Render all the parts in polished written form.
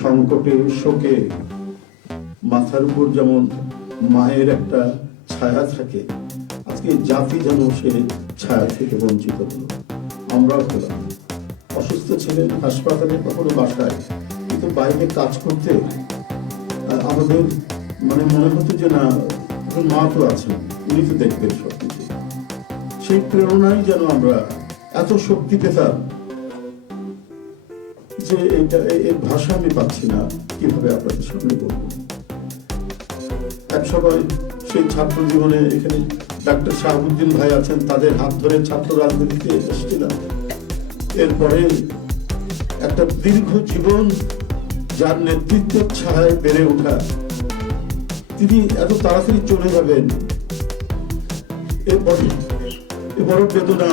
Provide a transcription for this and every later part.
সংকটে শোকে মাথার উপর যেমন মায়ের একটা ছায়া থাকে, আজকে জাতি যেন সে ছায়া থেকে বঞ্চিত হলো। আমরাও হলাম। অসুস্থ ছিলেন হাসপাতালে, কখনো বাসায়, কিন্তু বাইরে কাজ করতে আমাদের মনে হতো যে না, মা তো আছেন, উনি তো দেখবেন সবকিছু। সেই প্রেরণায় যেন আমরা এত শক্তি পেতাম যে এর ভাষা আমি পাচ্ছি না কিভাবে আপনাদের সামনে বলবো। এক সময় সেই ছাত্র জীবনে এখানে ডাক্তার শাহাবুদ্দিন ভাই আছেন, তাদের হাত ধরে ছাত্র রাজনীতিতে এসেছিলাম। এরপরে একটা দীর্ঘ জীবন যার নেতৃত্বের ছায়ায় বেড়ে ওঠা, তিনি এত তাড়াতাড়ি চলে যাবেন, এ বড় বেদনা।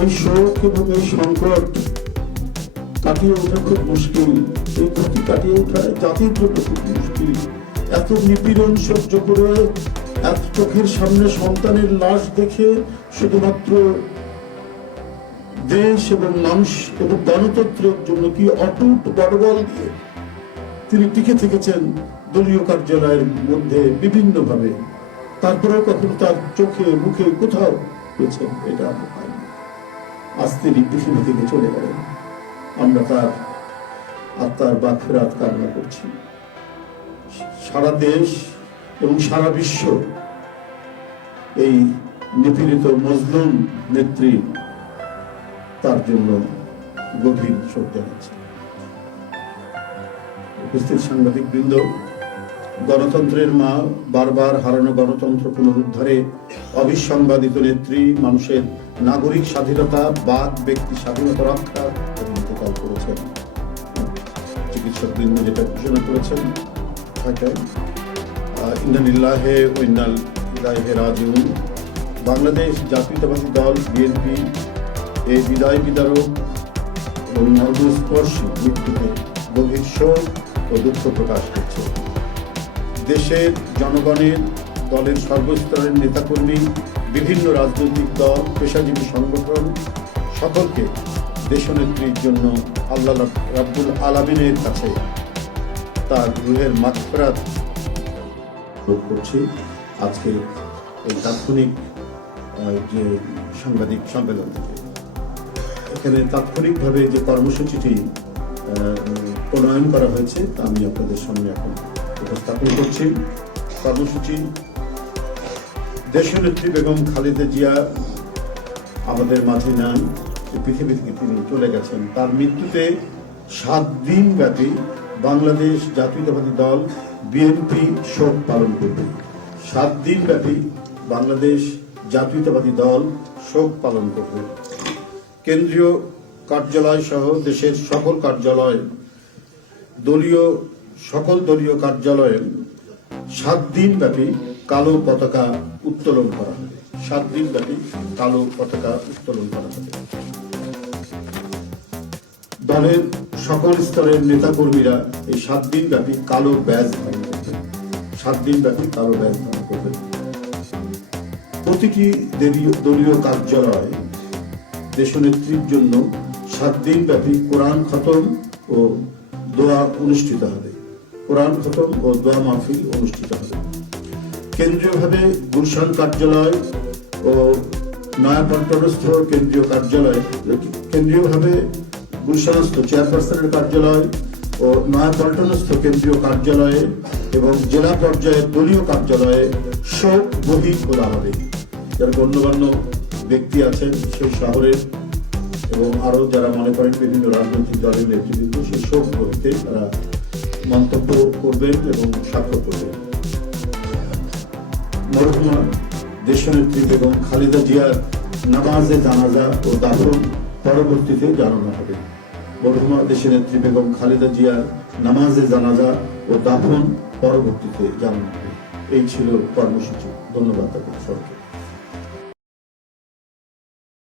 এই শোক এবং এই সংকট কাটিয়ে ওঠা খুব মুশকিল, এই ক্ষতি কাটিয়ে ওঠা জাতির জন্য খুব মুশকিল। এত নিপীড়ন সহ্য করে, এত চোখের সামনে সন্তানের লাশ দেখে শুধুমাত্র দেশ এবং মানুষ এবং গণতন্ত্রের জন্য কি অটুট বড়বল দিয়ে তিনি টিকে থেকেছেন দলীয় কার্যালয়ের মধ্যে বিভিন্ন ভাবে। তারপরেও কখনো তার চোখে মুখে কোথাও পেয়েছেন এটা আমরা পাইনি। আজ তিনি পৃথিবী থেকে চলে গেলেন, আমরা তার আত্মার মাগফিরাত কামনা করছি। সারা দেশ এবং সারা বিশ্ব এই নিপীড়িত মজলুম নেত্রী তার জন্য গভীর শোক জানাচ্ছে। উপস্থিত সাংবাদিক বৃন্দ, গণতন্ত্রের মা, বারবার হারানো গণতন্ত্র পুনরুদ্ধারে অবিসংবাদিত নেত্রী, মানুষের নাগরিক স্বাধীনতা, বাক ব্যক্তি স্বাধীনতা রক্ষা ইন্তেকাল করেছেন। চিকিৎসক বৃন্দ যেটা ঘোষণা করেছেন, ইন্না লিল্লাহি ওয়া ইন্না ইলাইহি রাজিউন। বাংলাদেশ জাতীয়তাবাদী দল বিএনপি এই বিদায় বিদারক এবং মর্মস্পর্শী মৃত্যুতে গভীর শোক ও দুঃখ প্রকাশ করছে। দেশের জনগণের, দলের সর্বস্তরের নেতাকর্মী, বিভিন্ন রাজনৈতিক দল, পেশাজীবী সংগঠন সকলকে দেশনেত্রীর জন্য আল্লাহ রাব্বুল আলামিনের কাছে তার রুহের মাগফিরাত করছি। আজকে এই তাৎক্ষণিক যে সাংবাদিক সম্মেলন থেকে এখানে তাৎক্ষণিকভাবে যে কর্মসূচিটি প্রণয়ন করা হয়েছে তা আমি আপনাদের সামনে এখন উপস্থাপন করছি। কর্মসূচি: দেশনেত্রী বেগম খালেদা জিয়া আমাদের মাঝে নাই, পৃথিবী থেকে তিনি চলে গেছেন। তার মৃত্যুতে 7 দিন ব্যাপী বাংলাদেশ জাতীয়তাবাদী দল বিএনপি শোক পালন করবে। 7 দিন ব্যাপী বাংলাদেশ জাতীয়তাবাদী দল শোক পালন করবে। কেন্দ্রীয় কার্যালয় সহ দেশের সকল কার্যালয়, সকল দলীয় কার্যালয়ে 7 দিন ব্যাপী কালো পতাকা উত্তোলন করা হবে। 7 দিন ব্যাপী কালো পতাকা উত্তোলন করা হবে। দলের সকল স্তরের নেতাকর্মীরা এই 7 দিন ব্যাপী কালো ব্যাজ ধারণ করবে। 7 দিন ব্যাপী কালো ব্যাজ ধারণ করবে। প্রতিটি দলীয় কার্যালয় দেশনেত্রীর জন্য 7 দিন ব্যাপী কোরআন খতম ও দোয়া অনুষ্ঠিত হবে। কোরআন খতম ও দোয়া মাহফিল অনুষ্ঠিত হবে। কেন্দ্রীয়ভাবে গুলশান কার্যালয় ও নয়াপল্টনস্থ কেন্দ্রীয় কার্যালয়, কেন্দ্রীয়ভাবে গুলশানস্থ চেয়ারপারসনের কার্যালয় ও নয়াপল্টনস্থ কেন্দ্রীয় কার্যালয়ে এবং জেলা পর্যায়ের দলীয় কার্যালয়ে শোক বহি খোলা হবে। যারা গণ্যমান্য ব্যক্তি আছেন সেই শহরের এবং আরো যারা মনে করেন বিভিন্ন রাজনৈতিক দলের নেতৃবৃন্দ, সেই শোক বহিতে তারা মন্তব্য করবেন এবং স্বাক্ষর করবেন। মরহুমা দেশনেত্রী বেগম খালেদা জিয়ার নামাজে জানাজা ও দাফন পরবর্তীতে জানানো হবে। মরহুমা দেশনেত্রী বেগম খালেদা জিয়ার নামাজে জানাজা ও দাফন পরবর্তীতে জানানো হবে। এই ছিল কর্মসূচি। ধন্যবাদ সবাইকে।